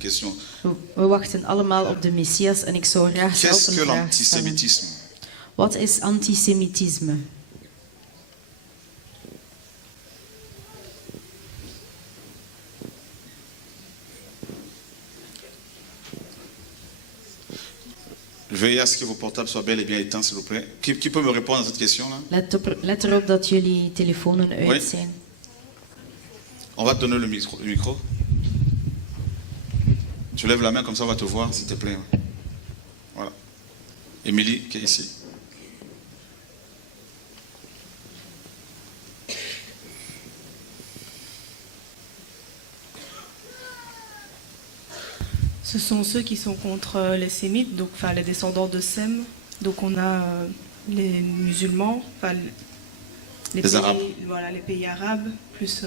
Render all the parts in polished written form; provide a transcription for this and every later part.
question. We wachten allemaal op de Messias en ik zou graag zelf Qu'est-ce een que vraag stellen. l'antisémitisme? Wat is antisemitisme? Veuillez à ce que vos portables soient bel et bien éteints, s'il vous plaît. Qui peut me répondre à cette question-là? Let erop dat jullie telefoons uit Oui. zijn. On va te donner le micro. Tu lèves la main comme ça, on va te voir, s'il te plaît. Voilà. Émilie, qui est ici. Ce sont ceux qui sont contre les sémites, donc enfin les descendants de Sem. Donc on a les musulmans, enfin Les pays, Arabes. voilà, les pays arabes, plus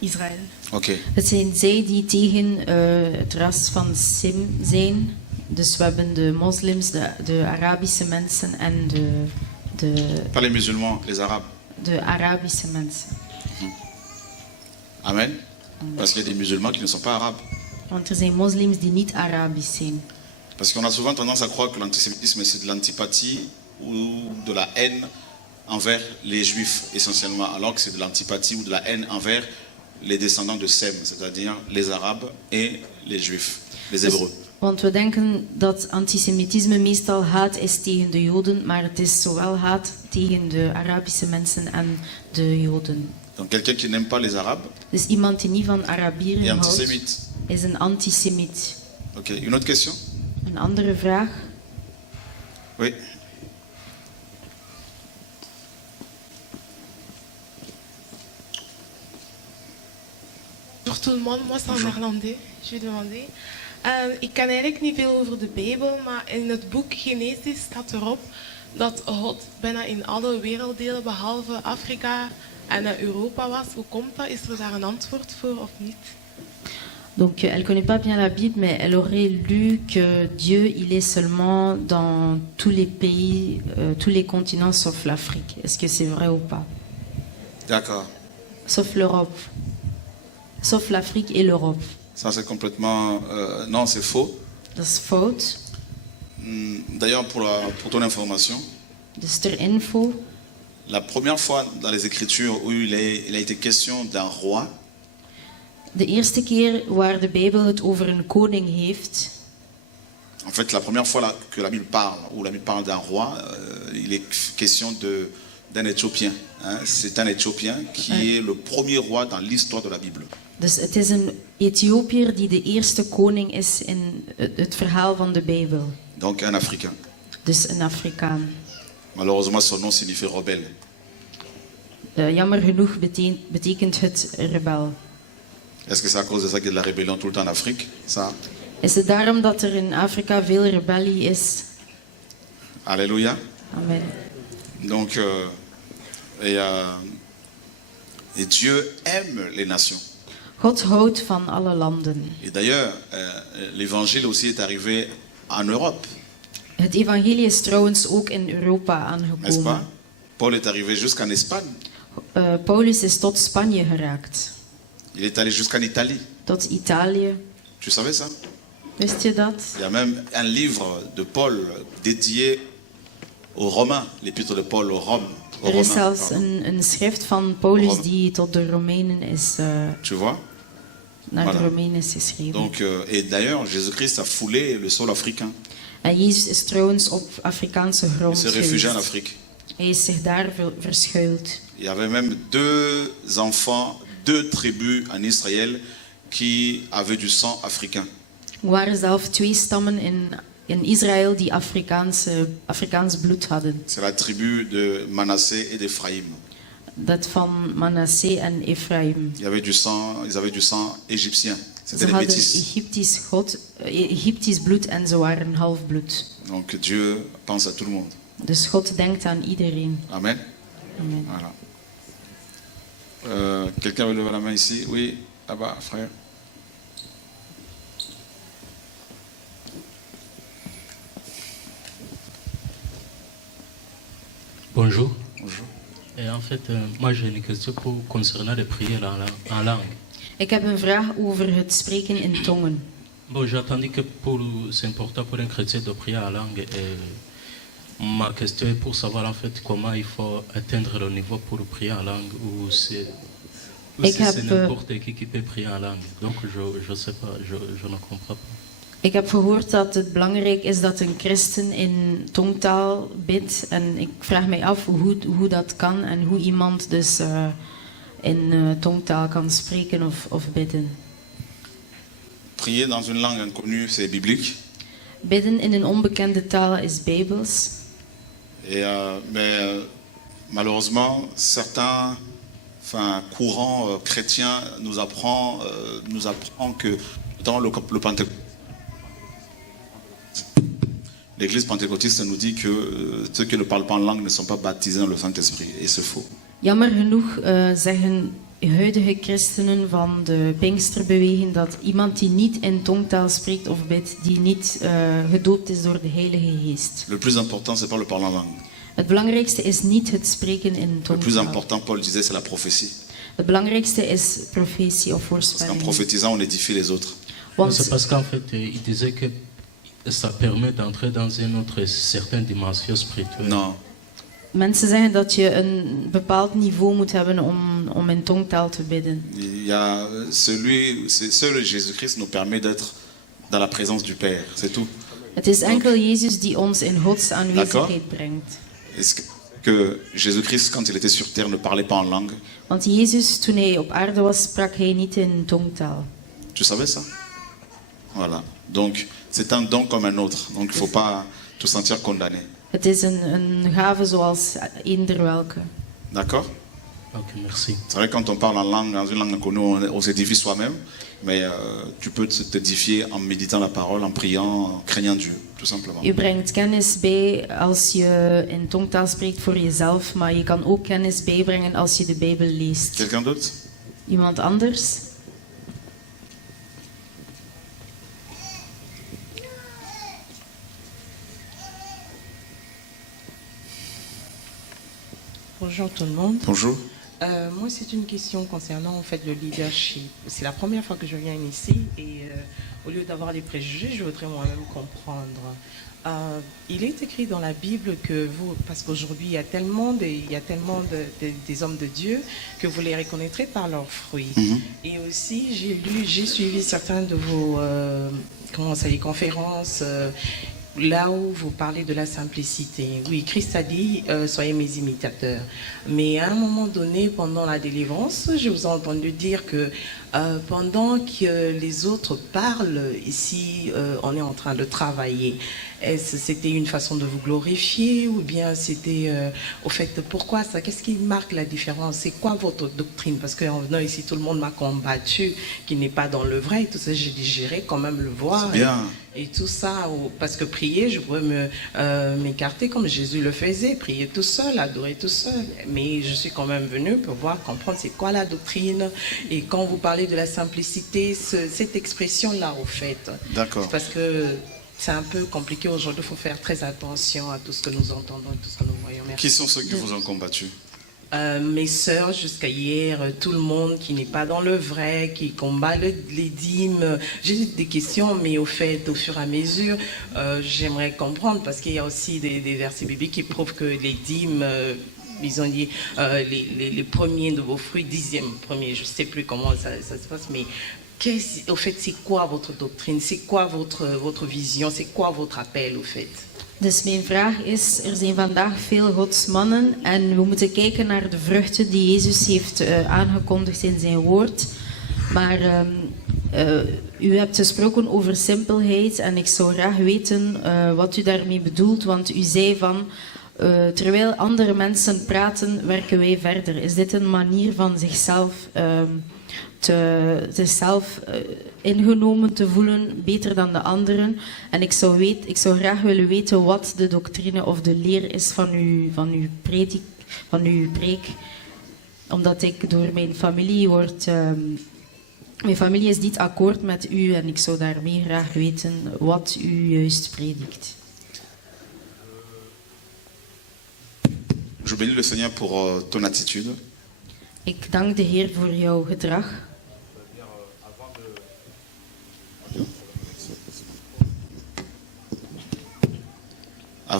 Israël. Ok. Het zijn zij die tegen het ras van Sim zijn. Dus we hebben de moslims, de Arabische mensen en Pas les musulmans, les arabes. de Arabische mensen. Amen. Parce qu'il y a des musulmans qui ne sont pas arabes. Want er zijn moslims die niet Arabisch zijn. Parce qu'on a souvent tendance à croire que l'antisémitisme, c'est de l'antipathie ou de la haine envers les juifs, essentiellement, alors que c'est de l'antipathie ou de la haine envers les descendants de Sem, c'est-à-dire les arabes et les juifs, les hébreux. Want we denken dat antisemitisme meestal haat is tegen de Joden, maar het is zowel haat tegen de Arabische mensen en de Joden. Donc quelqu'un qui n'aime pas les arabes Dus iemand die niet van est Arabieren houdt, antisémite. is een antisemiet. Ok, une autre question? Een andere vraag? Oui. Bonjour tout le monde, moi c'est en néerlandais. Je vais demander. Ik kan eigenlijk niet veel over de Bijbel, maar in het boek Genesis staat erop dat God bijna in alle werelddelen behalve Afrika en Europa was. Hoe komt dat? Is er daar een antwoord voor of niet? Donc, elle ne connaît pas bien la Bible, mais elle aurait lu que Dieu, il est seulement dans tous les pays, tous les continents sauf l'Afrique. Est-ce que c'est vrai ou pas? D'accord. Sauf l'Europe. Sauf l'Afrique et l'Europe. Ça c'est complètement... non, c'est faux. Dat is fout. D'ailleurs, pour ton information, Dus ter info, la première fois dans les Écritures où il a été question d'un roi, de eerste keer waar de Bijbel het over een koning heeft, en fait, la première fois que la Bible parle, où la Bible parle d'un roi, il est question d'un Éthiopien. Hein. C'est un Éthiopien qui est le premier roi dans l'histoire de la Bible. dus het is een Ethiopiër die de eerste koning is in het verhaal van de Bijbel. Donc un Africain. Dus een Afrikaan. Malheureusement, son nom signifie rebelle. Jammer genoeg betekent het rebel. Est-ce que c'est à cause de ça qu'il y a de la rébellion tout le temps en Afrique? Ça? Is het daarom dat er in Afrika veel rebellie is? Alléluia. Amen. Donc, et Dieu aime les nations. God houdt van alle landen. Et d'ailleurs, l'évangile aussi est arrivé en Europe, Het evangelie is trouwens ook in Europa n'est-ce pas? aangekomen. Paul est arrivé jusqu'en Espagne. Paulus is tot Spanje geraakt. Il est allé jusqu'en Italie. Tot Italië. Tu savais ça? Wist je dat? Il y a même un livre de Paul dédié aux Romains, l'épître de Paul aux Romains. Er is zelfs een schrift van Paulus Rome. die tot de Romeinen is, Tu vois? naar de Voilà. Romeinen is geschreven. Donc, et d'ailleurs, Jésus-Christ a foulé le sol africain. En Jezus is trouwens op Afrikaanse Il grond s'est réfugié en geweest. Afrique. Hij is zich daar verschuild. Il y avait même deux enfants, deux tribus en Israël qui avaient du sang africain. Er waren zelf 2 stammen in Israël die Afrikaans bloed hadden. C'est la tribu de Manassé et d'Éphraïm. Dat van Manasseh en Ephraim. Ils avaient du sang égyptien. Ze C'était des hadden métis. Egyptisch bloed en ze waren halfbloed. Donc Dieu pense à tout le monde. Dus God denkt aan iedereen. Amen. Amen. Voilà. Quelqu'un veut lever la main ici? Oui, là-bas, frère. Bonjour. Bonjour. Et en fait, moi j'ai une question concernant les prières en langue. Ik heb een vraag over het spreken in tongen. Bon, j'ai entendu que c'est important pour un chrétien de prier en langue. Et ma question est pour savoir en fait comment il faut atteindre le niveau pour prier en langue ou c'est n'importe qui peut prier en langue. Donc je sais pas, je ne comprends pas. Ik heb gehoord dat het belangrijk is dat een christen in tongtaal bidt. En ik vraag mij af hoe dat kan en hoe iemand dus in tongtaal kan spreken of bidden. Prier dans une langue inconnue, c'est biblique. Bidden in een onbekende taal is bijbels. Mais malheureusement, certains courants chrétiens nous apprend que dans le Pentecôte, l'Église pentecôtiste nous dit que ceux qui ne parlent pas en langue ne sont pas baptisés dans le Saint-Esprit. Et c'est faux. Jammer genoeg zeggen huidige christenen van de Pinksterbeweging dat iemand die niet in tongtaal spreekt of bidt, die niet gedoopt is door de Heilige Geest. Le plus important, c'est pas le parler en langue. Het belangrijkste is niet het spreken in Le plus tongtaal. important, Paul disait, c'est la prophétie. Het belangrijkste is profetie of Parce qu'en voorspelling. prophétisant, on édifie les autres. C'est Want parce qu'en fait, il disait que ça permet d'entrer dans une autre certaine dimension spirituelle. Non. mensen zeggen dat je een bepaald niveau moet hebben om in tongtaal te bidden. Il y a seul Jésus-Christ nous permet d'être dans la présence du Père, c'est tout. Het is enkel Jezus die ons in Gods aanwezigheid brengt. Est-ce que Jésus-Christ, quand il était sur terre, ne parlait pas en langue? Want Jezus, toen hij op aarde was, sprak hij niet in tongtaal. Tu savais ça? Voilà. Donc, c'est un don comme un autre. Donc, il ne faut pas te sentir condamné. Het is een gave zoals eender welke. D'accord? Ok, merci. C'est vrai que quand on parle en langue, dans une langue inconnue, on s'édifie soi-même. Mais tu peux t'édifier en méditant la parole, en priant, en craignant Dieu, tout simplement. Je brengt kennis bij als je in tongtaal spreekt voor jezelf, maar je kan ook kennis bijbrengen als je de Bijbel leest. Quelqu'un d'autre? Iemand anders? Bonjour tout le monde. Bonjour. Moi, c'est une question concernant en fait le leadership. C'est la première fois que je viens ici et au lieu d'avoir des préjugés, je voudrais moi-même comprendre. Il est écrit dans la Bible que vous, parce qu'aujourd'hui il y a tellement des hommes de Dieu que vous les reconnaîtrez par leurs fruits. Et aussi, j'ai suivi certaines de vos conférences. Là où vous parlez de la simplicité. Oui, Christ a dit, soyez mes imitateurs. Mais à un moment donné, pendant la délivrance, je vous ai entendu dire que pendant que les autres parlent, ici, on est en train de travailler. Est-ce que c'était une façon de vous glorifier ou bien c'était, au fait, pourquoi ça? Qu'est-ce qui marque la différence? C'est quoi votre doctrine? Parce qu'en venant ici, tout le monde m'a combattu, qui n'est pas dans le vrai, et tout ça, j'ai dit, j'irai quand même le voir. C'est bien. Et tout ça, parce que prier, je pourrais m'écarter comme Jésus le faisait, prier tout seul, adorer tout seul. Mais je suis quand même venue pour voir, comprendre c'est quoi la doctrine. Et quand vous parlez de la simplicité, cette expression-là, au fait. D'accord. Parce que c'est un peu compliqué aujourd'hui, il faut faire très attention à tout ce que nous entendons et tout ce que nous voyons. Merci. Qui sont ceux qui vous ont combattu? Mes sœurs jusqu'à hier, tout le monde qui n'est pas dans le vrai, qui combat les dîmes. J'ai des questions, mais au fait, au fur et à mesure, j'aimerais comprendre parce qu'il y a aussi des versets bibliques qui prouvent que les dîmes, ils ont dit les premiers de vos fruits, 10e premier, je ne sais plus comment ça se passe, mais au fait, c'est quoi votre doctrine? C'est quoi votre vision? C'est quoi votre appel, au fait? Dus mijn vraag is, er zijn vandaag veel godsmannen en we moeten kijken naar de vruchten die Jezus heeft aangekondigd in zijn woord. Maar u hebt gesproken over simpelheid en ik zou graag weten wat u daarmee bedoelt, want u zei van, terwijl andere mensen praten, werken wij verder. Is dit een manier van zichzelf ingenomen te voelen, beter dan de anderen? En ik zou graag willen weten wat de doctrine of de leer is van uw preek. Omdat ik door mijn familie mijn familie is niet akkoord met u en ik zou daarmee graag weten wat u juist predikt. Je bénis le Seigneur pour ton attitude. Ik dank de Heer voor jouw gedrag.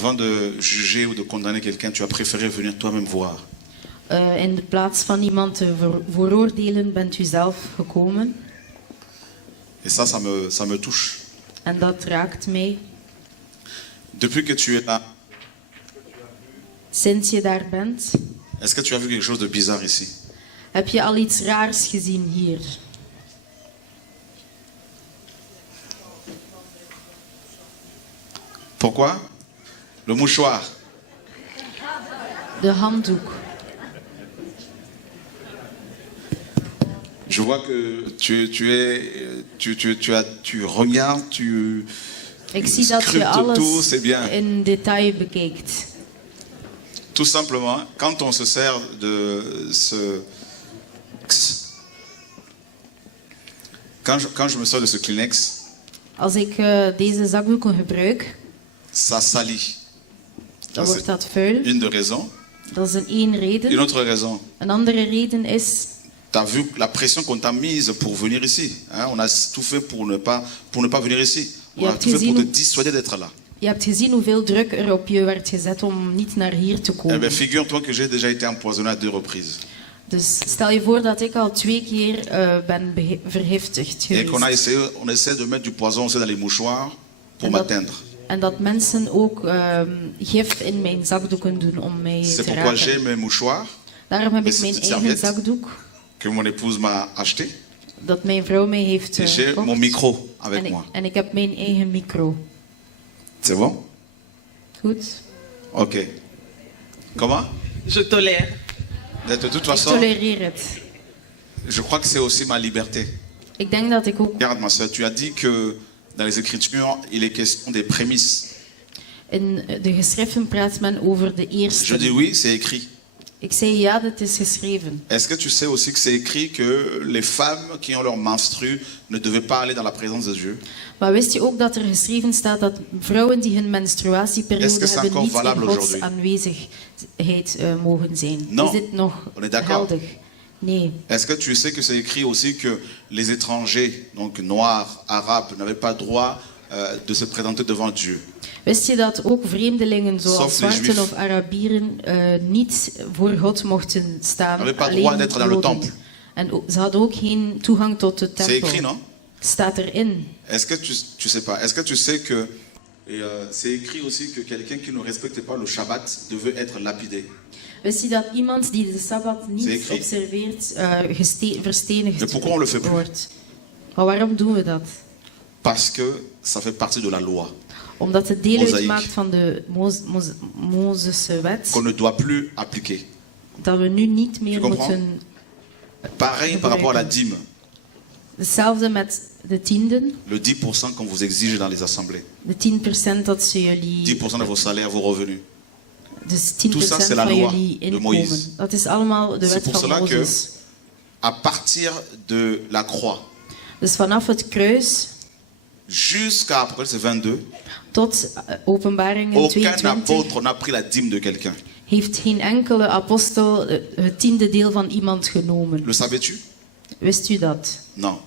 Avant de juger ou de condamner quelqu'un, tu as préféré venir toi-même voir. In de plaats van iemand te veroordelen, bent u zelf gekomen. Et ça me touche. En dat raakt mij. Depuis que tu es là, Sinds je daar bent, est-ce que tu as vu quelque chose de bizarre ici? heb je al iets raars gezien hier. Pourquoi? Le mouchoir. De handdoek. Je vois que tu regardes, tu Ik zie dat je scrutes tout, alles c'est bien. in detail bekijkt. Tout simplement, quand on se sert de ce... Quand je me sers de ce Kleenex, Als ik deze zakdoeken gebruik, ça salit. dan Ça, wordt dat vuil. une de raisons. Dat is één reden. Une autre raison, Een andere reden is, tu as vu la pression qu'on t'a mise pour venir ici. Hein? On a tout fait pour ne pas venir ici. On a tout fait pour te dissuader d'être là. je hebt gezien hoeveel druk er op je werd gezet om niet naar hier te Eh komen. bien, figure-toi que j'ai déjà été empoisonné à 2 reprises. Dus stel je voor dat ik al 2 keer ben vergiftigd Et qu'on a geweest. on essaie de mettre du poison aussi dans les mouchoirs pour m'atteindre. En dat mensen ook gif in mijn zakdoeken doen om mij C'est te pourquoi j'ai raken. mes mouchoirs Daarom heb mes ik mijn petites eigen serviettes. zakdoek, que mon épouse m'a acheté. dat mijn vrouw mij heeft Et j'ai gekocht. mon micro avec moi. En ik heb mijn eigen micro. C'est bon? Goed? Ok. Comment? Je tolère. De toute Ik façon, tolereer het. je crois que c'est aussi ma liberté. Ik denk dat ik ook... Regarde ma soeur, tu as dit que dans les Écritures, il est question des prémices. In de geschriften praat men over de Je dis eerste. oui, c'est écrit. Ik zei ja, dat is geschreven. Est-ce que tu sais aussi que c'est écrit que les femmes qui ont leur menstru ne devaient pas aller dans la présence de Dieu? Maar wist je ook dat er geschreven staat dat vrouwen die hun Est-ce menstruatieperiode que c'est hebben encore niet in valable Gods aujourd'hui? aanwezigheid mogen zijn? Non. Is dit nog On est d'accord. geldig? Nee. Est-ce que tu sais que c'est écrit aussi que les étrangers, donc noirs, arabes, n'avaient pas droit de se présenter devant Dieu? Wist je dat ook vreemdelingen zoals Sauf les zwarten Juifs. of Arabieren niet voor God mochten staan? N'avaient pas alleen droit d'être dans le Joden. temple. En ze hadden ook geen toegang tot de C'est écrit, tempel. non? Staat erin. Est-ce que tu sais pas? Est-ce que tu sais que c'est écrit aussi que quelqu'un qui ne respecte pas le Shabbat devait être lapidé? Wist je dat iemand die de Sabbat C'est niet écrit. observeert, Mais verstenigd pourquoi on le fait plus? wordt? Maar waarom doen we dat? Parce que ça fait partie de la loi. Omdat het deel Mosaïek. uitmaakt van de Mozese wet, Qu'on ne doit plus appliquer. dat we nu niet meer Tu comprends? moeten... Pareil par rapport à la dîme. Hetzelfde met de tienden, Le 10% qu'on vous exige dans les assemblées. de 10% dat ze jullie... 10% de vos salaires, vos revenus. Dus 10% Tout ça, c'est la van loi jullie de inkomen. Moïse. Dat is allemaal de C'est wet pour van cela que- Mozes. À partir de la croix Dus vanaf het kruis jusqu'à Apocalypse 22, tot Openbaringen aucun 22 apôtre n'a pris la dîme de quelqu'un. heeft geen enkele apostel het 10e deel van iemand genomen. Le savais-tu? Wist u dat? Non.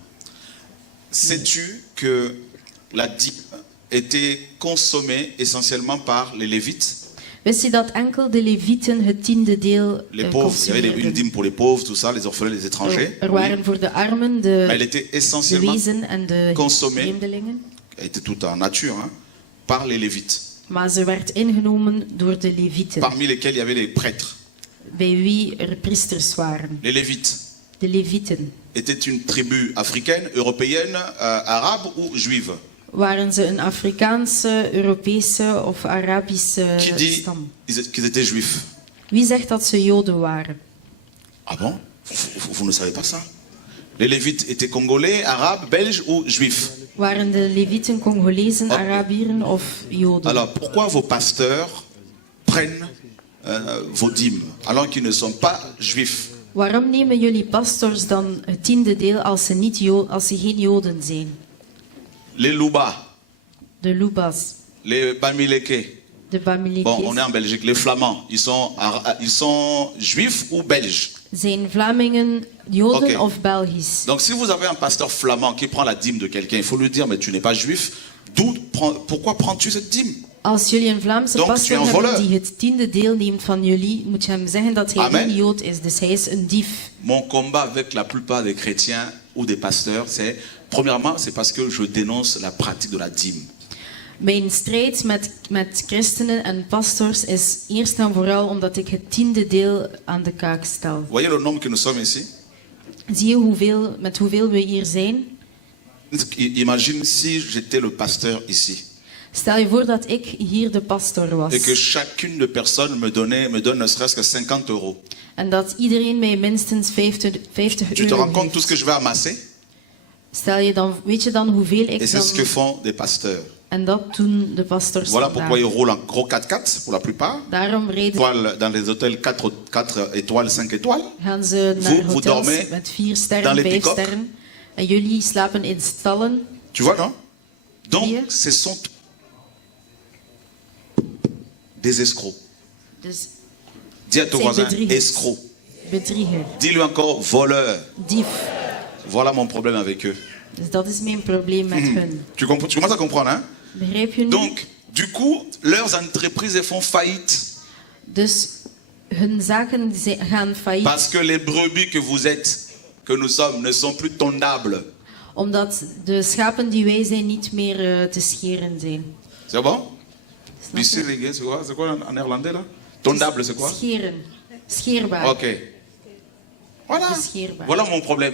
Sais-tu que la dîme était consommée essentiellement par les Lévites? Wist je dat enkel de Levieten het 10e deel Les pauvres, il y avait une consumeerden? dîme pour les pauvres, tout ça, les orphelins, les étrangers. Er waren voor de armen, Mais elle de était essentiellement, wezen en de consommée. vreemdelingen. elle était toute en nature, hein, par les Lévites, Maar ze werd ingenomen door de Levieten, parmi lesquels il y avait les prêtres. bij wie er priesters waren. Les Lévites De Levieten. étaient une tribu africaine, européenne, arabe ou juive. Waren ze een Afrikaanse, Europese of Arabische Qui dit stam? qu'ils étaient juifs? Wie zegt dat ze Joden waren? Ah bon? Vous ne savez pas ça? Les Lévites étaient congolais, arabes, belges ou juifs? Waren de Levieten Congolezen, Oh. Arabieren of Joden? Alors pourquoi vos pasteurs prennent vos dîmes alors qu'ils ne sont pas juifs? Waarom nemen jullie pastors dan het 10e deel als ze geen Joden zijn? Les Louba, De Lubas, les Bamileke. de Bamilekes. Bon, on est en Belgique. Les Flamands, ils sont juifs ou belges? Zijn Vlamingen Joden Oké. of Belgisch? Donc si vous avez un pasteur flamand qui prend la dîme de quelqu'un, il faut lui dire, mais tu n'es pas juif. Pourquoi prends-tu cette dîme? Als jullie een Vlaamse Donc, tu es pastor un hebben voleur. die het 10e deel neemt van jullie, moet je hem zeggen dat hij Amen. geen Jood is. Dus hij is een dief. Mon combat avec la plupart des chrétiens ou des pasteurs, c'est, premièrement, c'est parce que je dénonce la pratique de la dîme. Mijn strijd met christenen en pastors is eerst en vooral omdat ik het 10e deel aan de kaak stel. Vous voyez le nombre que nous sommes ici? Zie je met hoeveel we hier zijn? Imagine si j'étais le pasteur ici Stel je voor dat ik hier de pastor was. et que chacune de personnes me donne ne serait-ce que 50 €. En dat iedereen mij minstens 50 Tu te euro rends compte tout ce que geeft. je vais amasser? Weet je dan hoeveel Et ik c'est ce que dan... font des pasteurs. En dat doen de pastors Voilà pourquoi ils vandaag. roulent en gros 4x4 pour la plupart. Daarom Dans les hôtels 4 étoiles, 5 étoiles. gaan ze naar Vous hotels dormez met 4 dans sterren, les 5 pick-up. sterren. En jullie slapen in stallen. Tu vois, non? Donc, Hier. ce sont des escrocs. Dus Dis à ton C'est voisin, bedriegers. escroc. bedrieger, Dis-lui encore, voleur. dief. Voilà mon problème avec eux. Dus dat is mijn probleem met hun. Tu commences à comprendre, hein? Begrijp je nu? Donc, du coup, leurs entreprises font faillite Dus hun zaken gaan failliet. parce que les brebis que vous êtes, que nous sommes, ne sont plus tondables. Omdat de schapen die wij zijn niet meer te scheren zijn. C'est bon? Snap Ici, je? les gars, c'est quoi en néerlandais là? Tondable, c'est quoi? Scheren. Scheerbaar. Ok. Voilà. Beschikbaar. Voilà mon problème.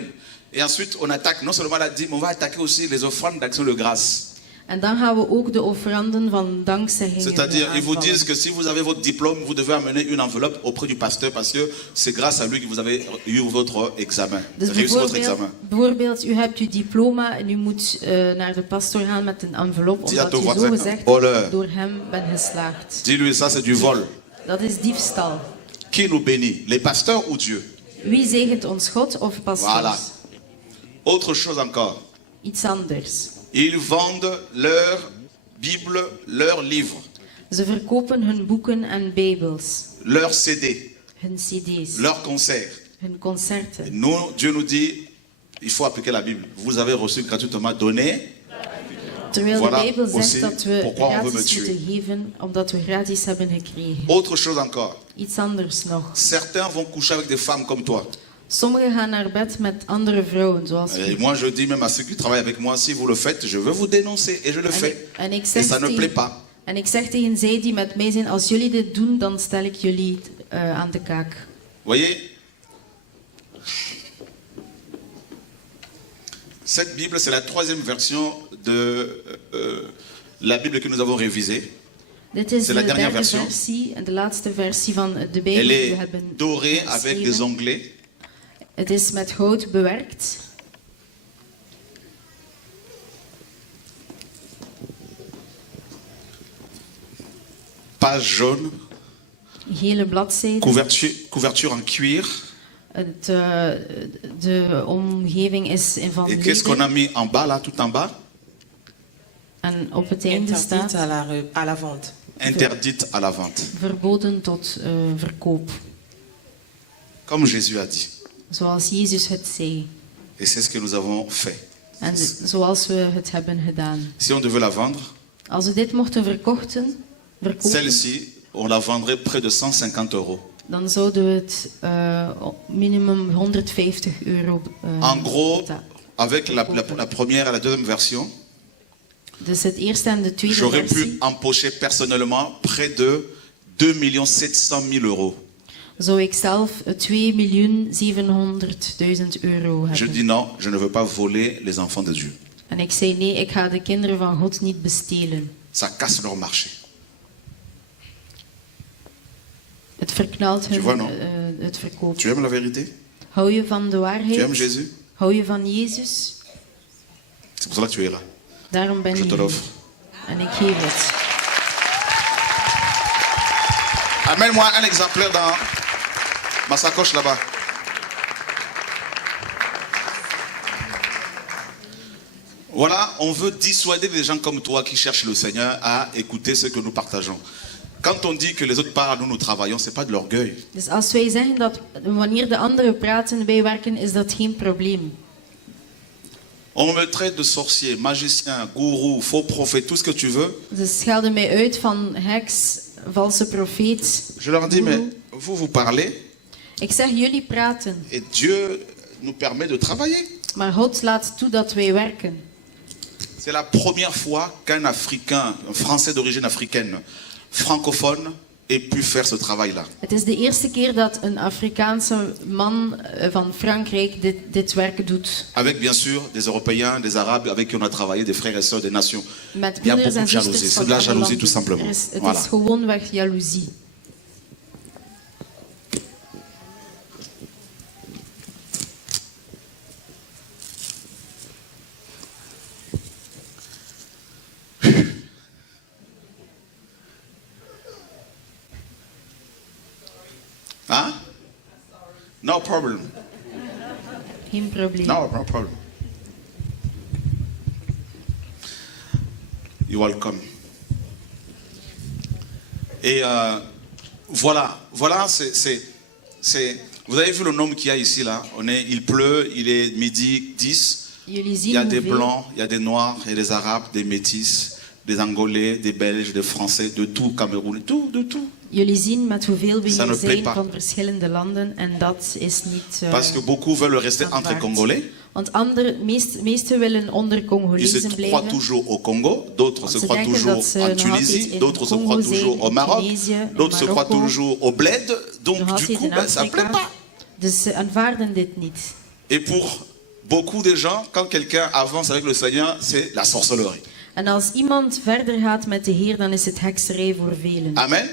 Et ensuite, on attaque non seulement la dîme, on va attaquer aussi les offrandes d'action de grâce. En dan gaan we ook de offeranden van dankzeggingen C'est-à-dire, ils vous aanvallen. disent que si vous avez votre diplôme, vous devez amener une enveloppe auprès du pasteur parce que c'est grâce à lui que vous avez eu votre examen, Dus réussi votre examen. bijvoorbeeld, u hebt uw diploma en u moet naar de pastor gaan met een envelop, Dis à omdat ton u voisin, zogezegd voleur. door hem bent geslaagd. Dis-lui, ça c'est du vol. Dat is diefstal. Qui nous bénit? Les pasteurs ou Dieu? Wie zegent ons, God of pastors? Voilà. Autre chose encore. Iets anders. Ils vendent leur Bible, leurs livres, Ze verkopen hun boeken en bijbels, leurs CD, hun cd's, leurs concerts. hun concerten. Nous, Dieu nous dit, il faut appliquer la Bible. Vous avez reçu gratuitement donné. Terwijl Voilà de Bijbel aussi zegt dat we pourquoi on veut me gratis tuer. moeten geven, omdat we gratis hebben gekregen. Autre chose encore. Iets anders nog. Certains vont coucher avec des femmes comme toi. Sommigen gaan naar bed met andere vrouwen, zoals Et u. moi, je dis même à ceux qui travaillent avec moi, si vous le faites, je veux vous dénoncer. Et je le fais. En ik Et zeg ça ne tegen- plaît pas. En ik zeg tegen zij die met mij zijn, als jullie dit doen, dan stel ik jullie aan de kaak. Voyez, cette Bible, c'est la troisième version de la Bible que nous avons révisée. Dit is C'est de la dernière derde version. versie en de laatste versie van de Bijbel Elle die we est hebben dorée avec des geschreven. onglets. Het is met goud bewerkt. Page jaune, Gele bladzijden. couverture en cuir. De omgeving is van Et qu'est-ce qu'on a leder. mis en bas, là, tout en bas? En op het einde Interdite staat à la vente. Interdite à la vente. verboden tot verkoop. Comme Jésus a dit. Zoals Jezus het zei. Et c'est ce que nous avons fait. En zoals we het hebben gedaan. Si on devait la vendre, Als we dit mochten verkopen, celle-ci, on la vendrait près de 150 €. dan zouden we het minimum 150 euro En gros, betalen. avec la première et la deuxième version, Dus het eerste en de tweede j'aurais pu versie empocher personnellement près de 2 700 000 €. zou ik zelf 2.700.000 euro Je hebben. dis non, je ne veux pas voler les enfants de Dieu. En ik zei nee, ik ga de kinderen van God niet bestelen. Ça casse leur marché. Het verknalt Tu vois, non? het verkoop. Tu aimes la vérité? Hou je van de Tu aimes waarheid? Jésus? Hou je van Jezus? C'est pour cela que tu es là. Daarom ben Je je te hier. l'offre. En ik geef het. Amène-moi un exemplaire dans ma sacoche là-bas. Voilà, on veut dissuader des gens comme toi qui cherchent le Seigneur à écouter ce que nous partageons. Quand on dit que les autres parlent, nous travaillons, c'est pas de l'orgueil. Dus als wij zeggen dat wanneer de anderen praten, wij werken, is dat geen probleem. On me traite de sorcier, magicien, gourou, faux prophète, tout ce que tu veux. Ze schelden mij uit van heks, valse profeet. Je leur dis, mais goeroe. vous parlez Ik zeg, jullie praten. et Dieu nous permet de travailler. Maar God laat toe dat wij werken. C'est la première fois qu'un Africain, un Français d'origine africaine, francophone, ait pu faire ce travail-là. Het is de eerste keer dat een Afrikaanse man van Frankrijk dit werk doet. Avec bien sûr des Européens, des Arabes avec qui on a travaillé, des frères et sœurs des nations. Met Il y a broeders beaucoup en de jalousie. zusters C'est van de la alle jalousie landen. tout simplement. Het Voilà. is gewoonweg jaloezie. Hein? No problem. Geen probleem. No problem. You're welcome. Et voilà, vous avez vu le nombre qu'il y a ici là. Il pleut, il est midi 10. Jullie Il zien y a des hoeveel- blancs, il y a des noirs, il y a des arabes, des métis, des angolais, des belges, des français, de tout, Cameroun, de tout. Jullie zien met hoeveel we Ça ne hier plaît zijn pas. van verschillende landen en dat is niet Parce que beaucoup veulent rester entre aanvaard. Congolais. Want meesten willen onder Ils se Congolezen croient blijven. toujours au Congo, d'autres se Ze croient denken toujours dat ze en nog altijd Tunisie, in d'autres se Congo croient zijn, toujours au in Maroc, Tunesië, in d'autres se croient Marokko, toujours au bled. nog Donc du altijd coup, in ben, ça ne plaît Afrika. pas. Dus ze aanvaarden dit niet. Et pour beaucoup de gens, quand quelqu'un avance avec le Seigneur, c'est la sorcellerie. En als iemand verder gaat met de Heer, dan is het hekserij voor velen. Amen.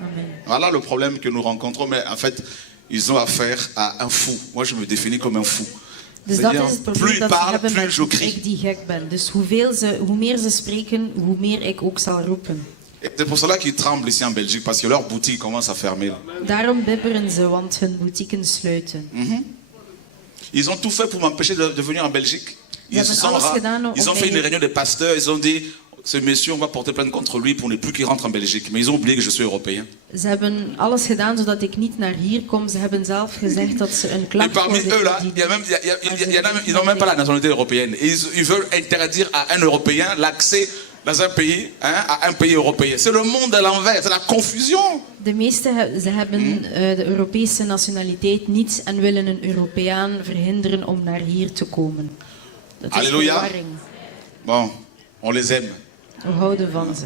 Amen. Voilà le problème que nous rencontrons, mais en fait, ils ont affaire à un fou. Moi, je me définis comme un fou. Dus dat C'est-à-dire, is het plus probleem il dat ze parle, hebben plus met je crie. ik die gek ben. Dus hoe meer ze spreken, hoe meer ik ook zal roepen. Et c'est pour cela qu'ils tremblent ici en Belgique, parce que leur boutique commence à fermer. Là. Daarom bibberen ze, want hun boutiquen sluiten. Ils ont tout fait pour m'empêcher de venir en Belgique. Ils, hebben alles gedaan om ils ont fait mij- une réunion des pasteurs, ils ont dit, ce monsieur, on va porter plainte contre lui pour ne plus qu'il rentre en Belgique. Mais ils ont oublié que je suis européen. Ze hebben alles gedaan zodat ik niet naar hier kom. Ze hebben zelf gezegd dat ze een Et klacht parmi worden eux, là, il y a même, ils n'ont même pas la nationalité européenne. Ils veulent interdire à un Européen l'accès dans un pays, hein, à un pays européen. C'est le monde à l'envers, c'est la confusion. De meesten ze hebben de Europese nationaliteit niet en willen een Europeaan verhinderen om naar hier te komen. Dat is Halleluja. verwarring. Bon, on les aime. We houden van ze.